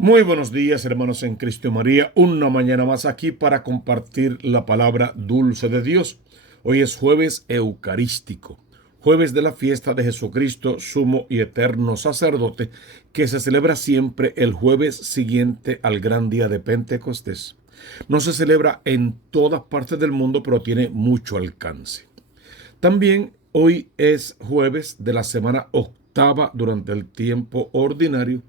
Muy buenos días, hermanos en Cristo y María. Una mañana más aquí para compartir la palabra dulce de Dios. Hoy es jueves eucarístico, jueves de la fiesta de Jesucristo, sumo y eterno sacerdote, que se celebra siempre el jueves siguiente al gran día de Pentecostés. No se celebra en todas partes del mundo, pero tiene mucho alcance. También hoy es jueves de la semana octava durante el tiempo ordinario.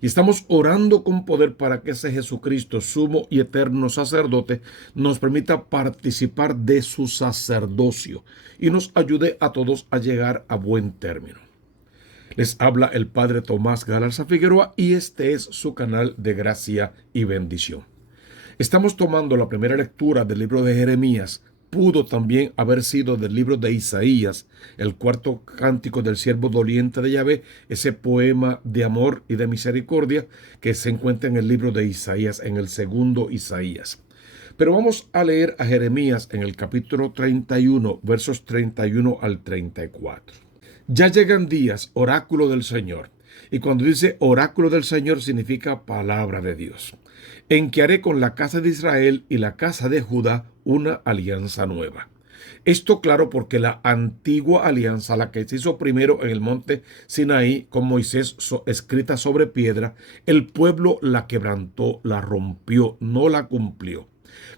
Y estamos orando con poder para que ese Jesucristo, sumo y eterno sacerdote, nos permita participar de su sacerdocio y nos ayude a todos a llegar a buen término. Les habla el Padre Tomás Galarza Figueroa y este es su canal de gracia y bendición. Estamos tomando la primera lectura del libro de Jeremías. Pudo también haber sido del libro de Isaías, el cuarto cántico del siervo doliente de Yahvé, ese poema de amor y de misericordia que se encuentra en el libro de Isaías, en el segundo Isaías. Pero vamos a leer a Jeremías en el capítulo 31, versos 31 al 34. Ya llegan días, oráculo del Señor. Y cuando dice oráculo del Señor significa palabra de Dios, en que haré con la casa de Israel y la casa de Judá una alianza nueva. Esto claro porque la antigua alianza, la que se hizo primero en el monte Sinaí con Moisés escrita sobre piedra, el pueblo la quebrantó, la rompió, no la cumplió.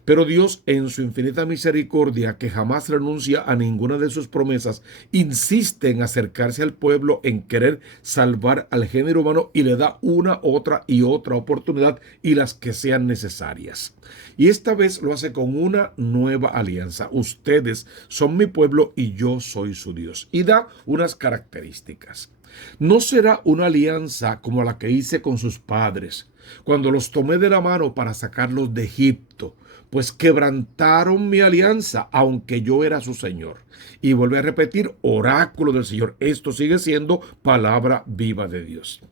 Pero Dios, en su infinita misericordia, que jamás renuncia a ninguna de sus promesas, insiste en acercarse al pueblo, en querer salvar al género humano y le da una, otra y otra oportunidad y las que sean necesarias. Y esta vez lo hace con una nueva alianza. Ustedes son mi pueblo y yo soy su Dios. Y da unas características. No será una alianza como la que hice con sus padres, cuando los tomé de la mano para sacarlos de Egipto, pues quebrantaron mi alianza, aunque yo era su Señor. Y vuelve a repetir, oráculo del Señor. Esto sigue siendo palabra viva de Dios.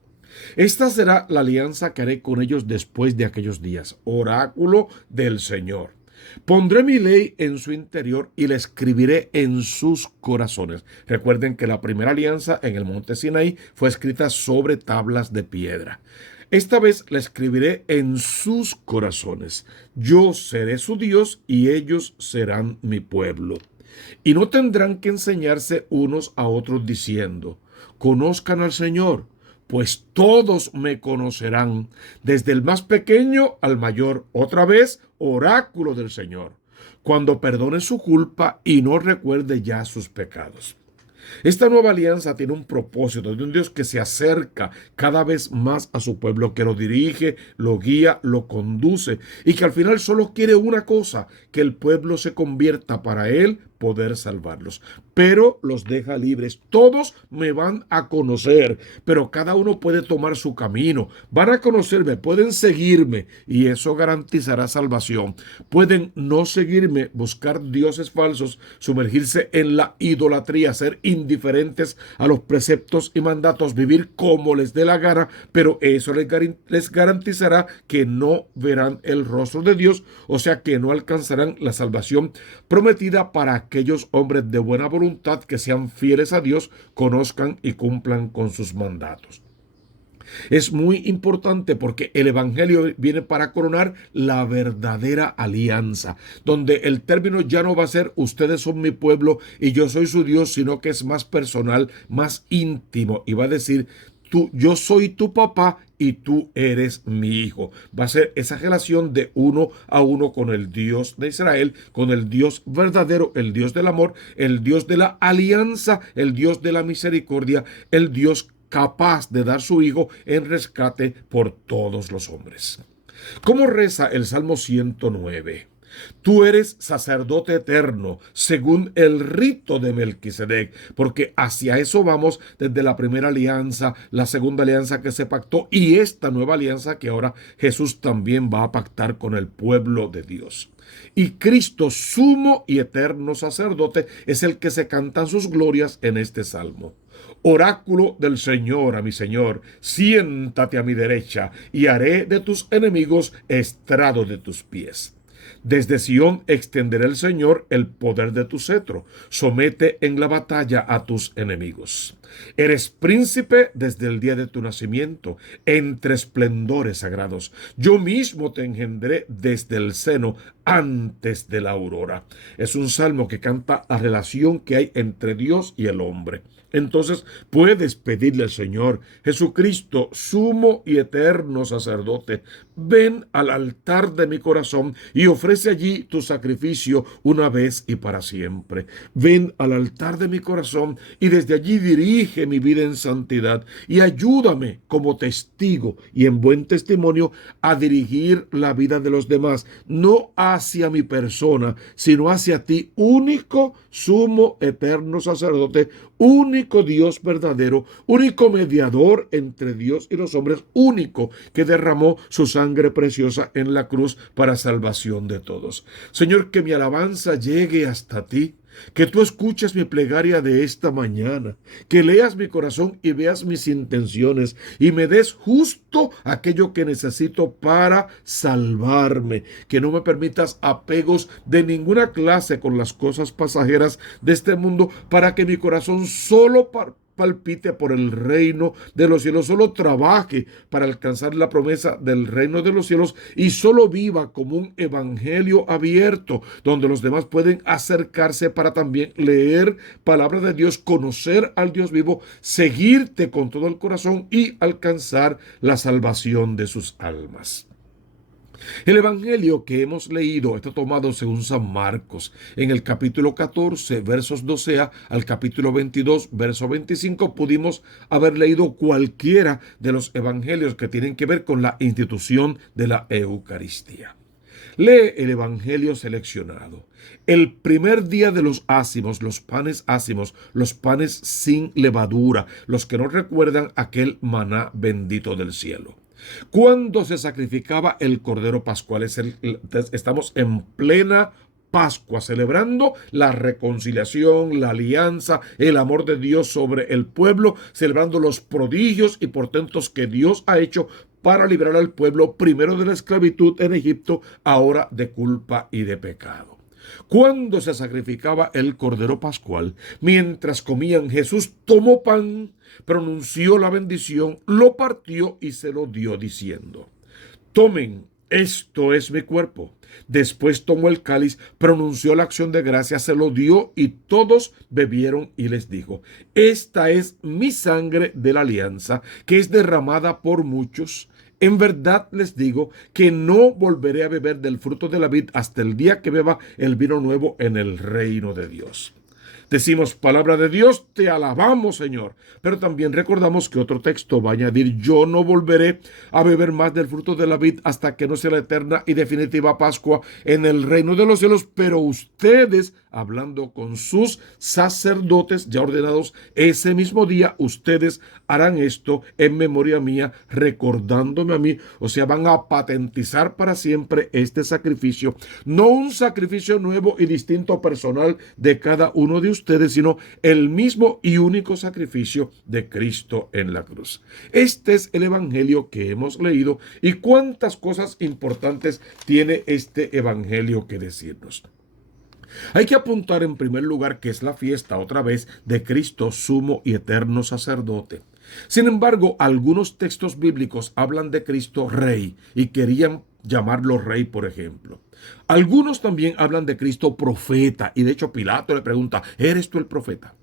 Esta será la alianza que haré con ellos después de aquellos días. Oráculo del Señor. Pondré mi ley en su interior y la escribiré en sus corazones. Recuerden que la primera alianza en el monte Sinaí fue escrita sobre tablas de piedra. Esta vez la escribiré en sus corazones. Yo seré su Dios y ellos serán mi pueblo. Y no tendrán que enseñarse unos a otros diciendo, conozcan al Señor, pues todos me conocerán, desde el más pequeño al mayor. Otra vez, oráculo del Señor, cuando perdone su culpa y no recuerde ya sus pecados. Esta nueva alianza tiene un propósito de un Dios que se acerca cada vez más a su pueblo, que lo dirige, lo guía, lo conduce y que al final solo quiere una cosa, que el pueblo se convierta para él poder salvarlos. Pero los deja libres. Todos me van a conocer, pero cada uno puede tomar su camino. Van a conocerme, pueden seguirme y eso garantizará salvación. Pueden no seguirme, buscar dioses falsos, sumergirse en la idolatría, ser indiferentes a los preceptos y mandatos, vivir como les dé la gana, pero eso les garantizará que no verán el rostro de Dios, o sea que no alcanzarán la salvación prometida para aquellos hombres de buena voluntad que sean fieles a Dios, conozcan y cumplan con sus mandatos. Es muy importante porque el Evangelio viene para coronar la verdadera alianza, donde el término ya no va a ser ustedes son mi pueblo y yo soy su Dios, sino que es más personal, más íntimo, y va a decir yo soy tu papá y tú eres mi hijo. Va a ser esa relación de uno a uno con el Dios de Israel, con el Dios verdadero, el Dios del amor, el Dios de la alianza, el Dios de la misericordia, el Dios capaz de dar su hijo en rescate por todos los hombres. ¿Cómo reza el Salmo 109? Tú eres sacerdote eterno, según el rito de Melquisedec, porque hacia eso vamos desde la primera alianza, la segunda alianza que se pactó y esta nueva alianza que ahora Jesús también va a pactar con el pueblo de Dios. Y Cristo, sumo y eterno sacerdote, es el que se cantan sus glorias en este salmo. Oráculo del Señor a mi Señor, siéntate a mi derecha y haré de tus enemigos estrado de tus pies. Desde Sión extenderá el Señor el poder de tu cetro. Somete en la batalla a tus enemigos. Eres príncipe desde el día de tu nacimiento, entre esplendores sagrados. Yo mismo te engendré desde el seno, antes de la aurora. Es un salmo que canta la relación que hay entre Dios y el hombre. Entonces puedes pedirle al Señor Jesucristo, sumo y eterno sacerdote, ven al altar de mi corazón y ofrece allí tu sacrificio una vez y para siempre. Ven al altar de mi corazón y desde allí dirige mi vida en santidad y ayúdame como testigo y en buen testimonio a dirigir la vida de los demás, no hacia mi persona, sino hacia ti, único, sumo, eterno sacerdote, único Dios verdadero, único mediador entre Dios y los hombres, único que derramó su sangre preciosa en la cruz para salvación de todos. Señor, que mi alabanza llegue hasta ti, que tú escuches mi plegaria de esta mañana, que leas mi corazón y veas mis intenciones y me des justo aquello que necesito para salvarme, que no me permitas apegos de ninguna clase con las cosas pasajeras de este mundo, para que mi corazón solo palpite por el reino de los cielos, solo trabaje para alcanzar la promesa del reino de los cielos y solo viva como un evangelio abierto, donde los demás pueden acercarse para también leer palabra de Dios, conocer al Dios vivo, seguirte con todo el corazón y alcanzar la salvación de sus almas. El evangelio que hemos leído está tomado según San Marcos, en el capítulo 14, versos 12 al capítulo 22, verso 25. Pudimos haber leído cualquiera de los evangelios que tienen que ver con la institución de la Eucaristía. Lee el evangelio seleccionado. El primer día de los ácimos, los panes ácimos, los panes sin levadura, los que no recuerdan aquel maná bendito del cielo. Cuando se sacrificaba el Cordero Pascual, estamos en plena Pascua, celebrando la reconciliación, la alianza, el amor de Dios sobre el pueblo, celebrando los prodigios y portentos que Dios ha hecho para librar al pueblo, primero de la esclavitud en Egipto, ahora de culpa y de pecado. Cuando se sacrificaba el Cordero Pascual, mientras comían, Jesús tomó pan, pronunció la bendición, lo partió y se lo dio diciendo: tomen, esto es mi cuerpo. Después tomó el cáliz, pronunció la acción de gracias, se lo dio y todos bebieron y les dijo: esta es mi sangre de la alianza, que es derramada por muchos. En verdad les digo que no volveré a beber del fruto de la vid hasta el día que beba el vino nuevo en el reino de Dios. Decimos palabra de Dios, te alabamos, Señor. Pero también recordamos que otro texto va a añadir: yo no volveré a beber más del fruto de la vid hasta que no sea la eterna y definitiva Pascua en el reino de los cielos. Pero ustedes, hablando con sus sacerdotes ya ordenados ese mismo día, ustedes harán esto en memoria mía, recordándome a mí. O sea, van a patentizar para siempre este sacrificio, no un sacrificio nuevo y distinto personal de cada uno de ustedes, sino el mismo y único sacrificio de Cristo en la cruz. Este es el evangelio que hemos leído, y cuántas cosas importantes tiene este evangelio que decirnos. Hay que apuntar en primer lugar que es la fiesta, otra vez, de Cristo, sumo y eterno sacerdote. Sin embargo, algunos textos bíblicos hablan de Cristo rey y querían llamarlo rey, por ejemplo. Algunos también hablan de Cristo profeta, y de hecho Pilato le pregunta: ¿eres tú el profeta?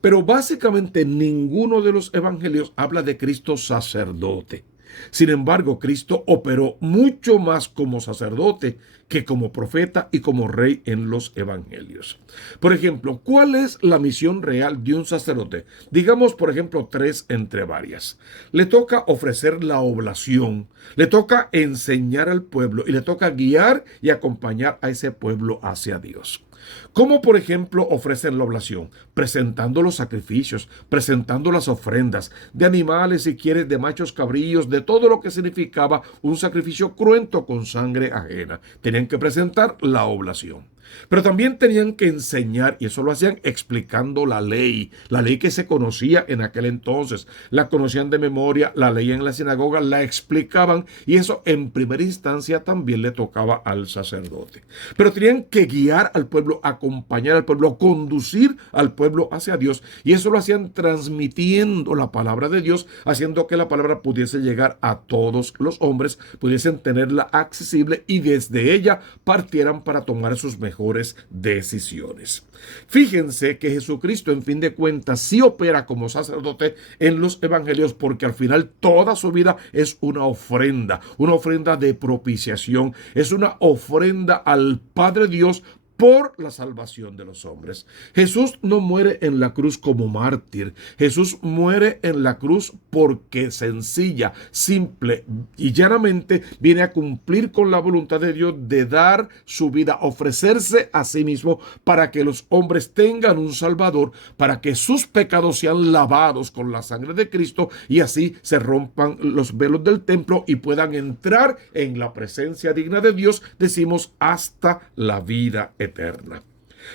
Pero básicamente ninguno de los evangelios habla de Cristo sacerdote. Sin embargo, Cristo operó mucho más como sacerdote que como profeta y como rey en los evangelios. Por ejemplo, ¿cuál es la misión real de un sacerdote? Digamos, por ejemplo, tres entre varias. Le toca ofrecer la oblación, le toca enseñar al pueblo y le toca guiar y acompañar a ese pueblo hacia Dios. ¿Cómo, por ejemplo, ofrecen la oblación? Presentando los sacrificios, presentando las ofrendas de animales, si quieres, de machos cabrillos, de todo lo que significaba un sacrificio cruento con sangre ajena. Tenían que presentar la oblación. Pero también tenían que enseñar, y eso lo hacían explicando la ley que se conocía en aquel entonces. La conocían de memoria, la ley en la sinagoga, la explicaban, y eso en primera instancia también le tocaba al sacerdote. Pero tenían que guiar al pueblo, acompañar al pueblo, conducir al pueblo hacia Dios, y eso lo hacían transmitiendo la palabra de Dios, haciendo que la palabra pudiese llegar a todos los hombres, pudiesen tenerla accesible y desde ella partieran para tomar sus mejores decisiones. Fíjense que Jesucristo, en fin de cuentas, sí opera como sacerdote en los evangelios, porque al final toda su vida es una ofrenda de propiciación, es una ofrenda al Padre Dios por la salvación de los hombres. Jesús no muere en la cruz como mártir. Jesús muere en la cruz porque sencilla, simple y llanamente viene a cumplir con la voluntad de Dios de dar su vida, ofrecerse a sí mismo para que los hombres tengan un Salvador, para que sus pecados sean lavados con la sangre de Cristo y así se rompan los velos del templo y puedan entrar en la presencia digna de Dios, decimos, hasta la vida eterna.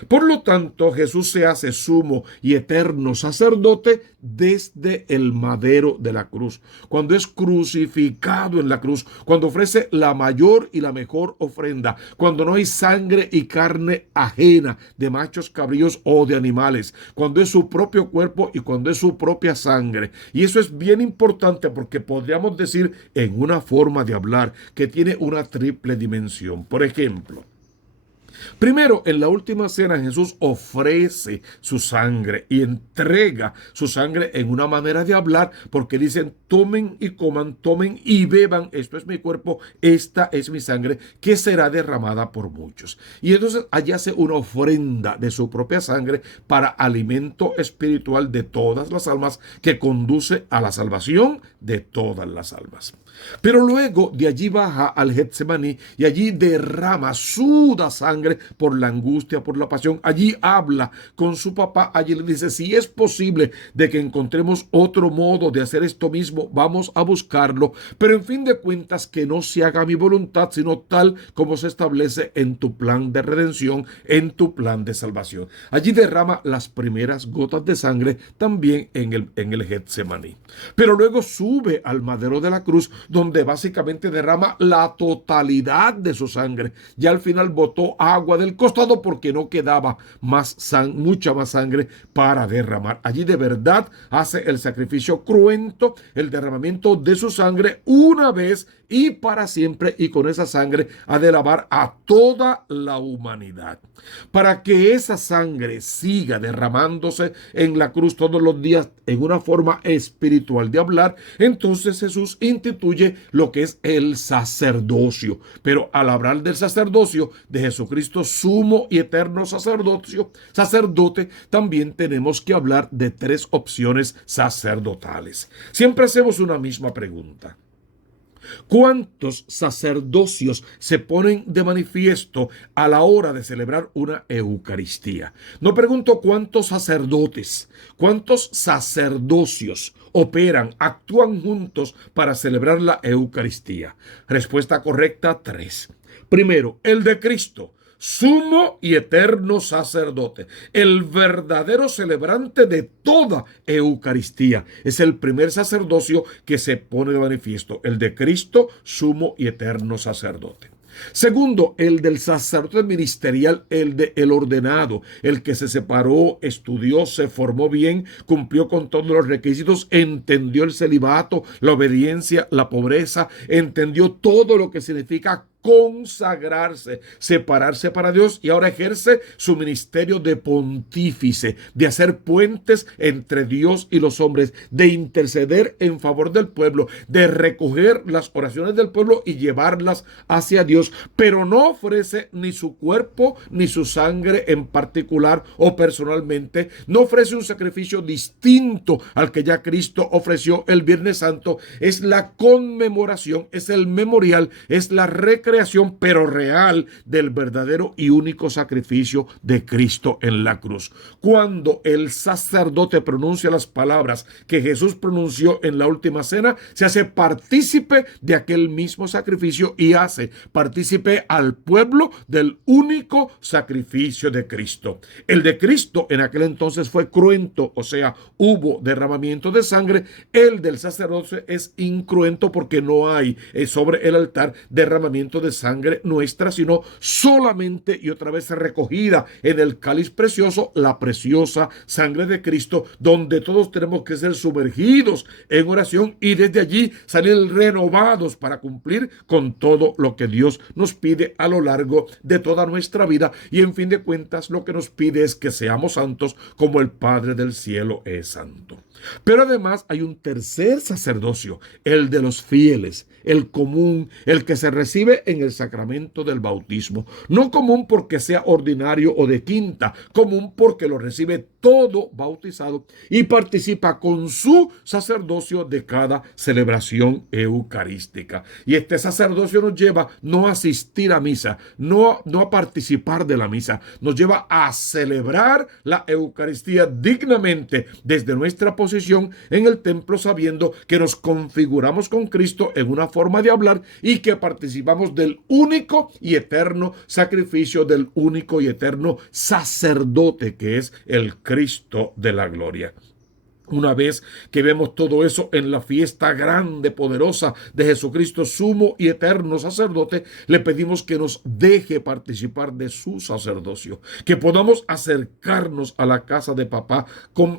Por lo tanto, Jesús se hace sumo y eterno sacerdote desde el madero de la cruz, cuando es crucificado en la cruz, cuando ofrece la mayor y la mejor ofrenda, cuando no hay sangre y carne ajena de machos cabríos o de animales, cuando es su propio cuerpo y cuando es su propia sangre. Y eso es bien importante porque podríamos decir en una forma de hablar que tiene una triple dimensión. Por ejemplo, primero, en la última cena Jesús ofrece su sangre y entrega su sangre en una manera de hablar, porque dicen: tomen y coman, tomen y beban, esto es mi cuerpo, esta es mi sangre, que será derramada por muchos. Y entonces allá hace una ofrenda de su propia sangre para alimento espiritual de todas las almas, que conduce a la salvación de todas las almas. Pero luego de allí baja al Getsemaní y allí derrama, suda sangre por la angustia, por la pasión. Allí habla con su papá, allí le dice: si es posible de que encontremos otro modo de hacer esto mismo, vamos a buscarlo, pero en fin de cuentas que no se haga mi voluntad, sino tal como se establece en tu plan de redención, en tu plan de salvación. Allí derrama las primeras gotas de sangre también en el Getsemaní. Pero luego sube al madero de la cruz, donde básicamente derrama la totalidad de su sangre. Ya al final botó agua del costado porque no quedaba mucha más sangre para derramar. Allí de verdad hace el sacrificio cruento, el derramamiento de su sangre una vez y para siempre, y con esa sangre ha de lavar a toda la humanidad. Para que esa sangre siga derramándose en la cruz todos los días en una forma espiritual de hablar, entonces Jesús instituye lo que es el sacerdocio. Pero al hablar del sacerdocio de Jesucristo, sumo y eterno sacerdote, también tenemos que hablar de tres opciones sacerdotales. Siempre hacemos una misma pregunta: ¿cuántos sacerdocios se ponen de manifiesto a la hora de celebrar una Eucaristía? No pregunto cuántos sacerdotes, cuántos sacerdocios operan, actúan juntos para celebrar la Eucaristía. Respuesta correcta: 3. Primero, el de Cristo, sumo y eterno sacerdote, el verdadero celebrante de toda Eucaristía. Es el primer sacerdocio que se pone de manifiesto, el de Cristo, sumo y eterno sacerdote. Segundo, el del sacerdote ministerial, el ordenado, el que se separó, estudió, se formó bien, cumplió con todos los requisitos, entendió el celibato, la obediencia, la pobreza, entendió todo lo que significa consagrarse, separarse para Dios, y ahora ejerce su ministerio de pontífice, de hacer puentes entre Dios y los hombres, de interceder en favor del pueblo, de recoger las oraciones del pueblo y llevarlas hacia Dios, pero no ofrece ni su cuerpo ni su sangre en particular o personalmente, no ofrece un sacrificio distinto al que ya Cristo ofreció el Viernes Santo. Es la conmemoración, es el memorial, es la recreación recreación, pero real, del verdadero y único sacrificio de Cristo en la cruz. Cuando el sacerdote pronuncia las palabras que Jesús pronunció en la última cena, se hace partícipe de aquel mismo sacrificio y hace partícipe al pueblo del único sacrificio de Cristo. El de Cristo en aquel entonces fue cruento, o sea, hubo derramamiento de sangre. El del sacerdote es incruento porque no hay sobre el altar derramamiento de sangre nuestra, sino solamente y otra vez recogida en el cáliz precioso, la preciosa sangre de Cristo, donde todos tenemos que ser sumergidos en oración y desde allí salir renovados para cumplir con todo lo que Dios nos pide a lo largo de toda nuestra vida. Y en fin de cuentas, lo que nos pide es que seamos santos como el Padre del cielo es santo. Pero además hay un tercer sacerdocio, el de los fieles, el común, el que se recibe en el sacramento del bautismo. No común porque sea ordinario o de quinta, común porque lo recibe todo bautizado y participa con su sacerdocio de cada celebración eucarística. Y este sacerdocio nos lleva no a asistir a misa, no a participar de la misa, nos lleva a celebrar la Eucaristía dignamente desde nuestra posición en el templo, sabiendo que nos configuramos con Cristo en una forma de hablar y que participamos del único y eterno sacrificio del único y eterno sacerdote que es el Cristo de la gloria. Una vez que vemos todo eso en la fiesta grande, poderosa de Jesucristo, sumo y eterno sacerdote, le pedimos que nos deje participar de su sacerdocio, que podamos acercarnos a la casa de papá,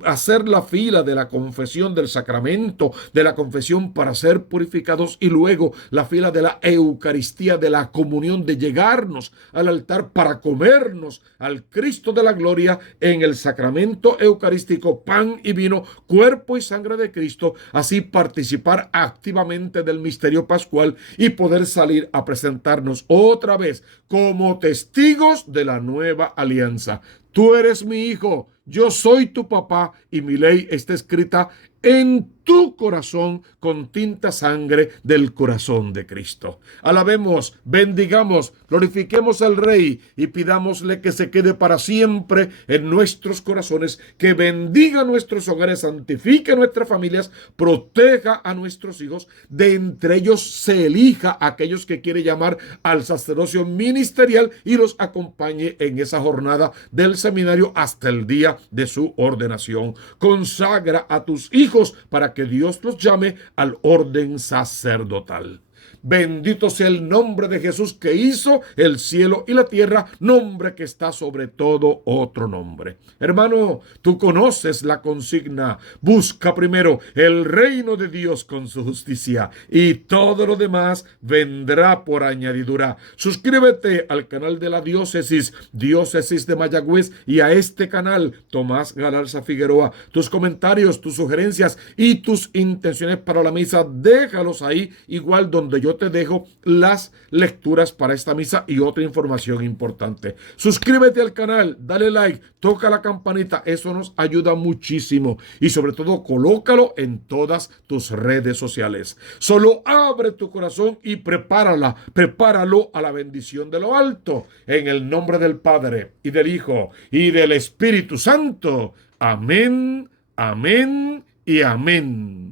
hacer la fila de la confesión del sacramento, de la confesión para ser purificados y luego la fila de la Eucaristía, de la comunión, de llegarnos al altar para comernos al Cristo de la gloria en el sacramento eucarístico, pan y vino, cuerpo y sangre de Cristo, así participar activamente del misterio pascual y poder salir a presentarnos otra vez como testigos de la nueva alianza. Tú eres mi hijo, yo soy tu papá y mi ley está escrita en tu corazón con tinta sangre del corazón de Cristo. Alabemos, bendigamos, glorifiquemos al Rey y pidámosle que se quede para siempre en nuestros corazones, que bendiga nuestros hogares, santifique nuestras familias, proteja a nuestros hijos, de entre ellos se elija a aquellos que quiere llamar al sacerdocio ministerial y los acompañe en esa jornada del seminario hasta el día de su ordenación. Consagra a tus hijos para que Dios los llame al orden sacerdotal. Bendito sea el nombre de Jesús que hizo el cielo y la tierra, nombre que está sobre todo otro nombre. Hermano, tú conoces la consigna. Busca primero el reino de Dios con su justicia y todo lo demás vendrá por añadidura. Suscríbete al canal de la Diócesis de Mayagüez, y a este canal, Tomás Galarza Figueroa. Tus comentarios, tus sugerencias y tus intenciones para la misa, déjalos ahí, igual donde yo te dejo las lecturas para esta misa y otra información importante. Suscríbete al canal, dale like, toca la campanita, eso nos ayuda muchísimo, y sobre todo colócalo en todas tus redes sociales. Solo abre tu corazón y prepáralo a la bendición de lo alto, en el nombre del Padre y del Hijo y del Espíritu Santo. Amén, amén y amén.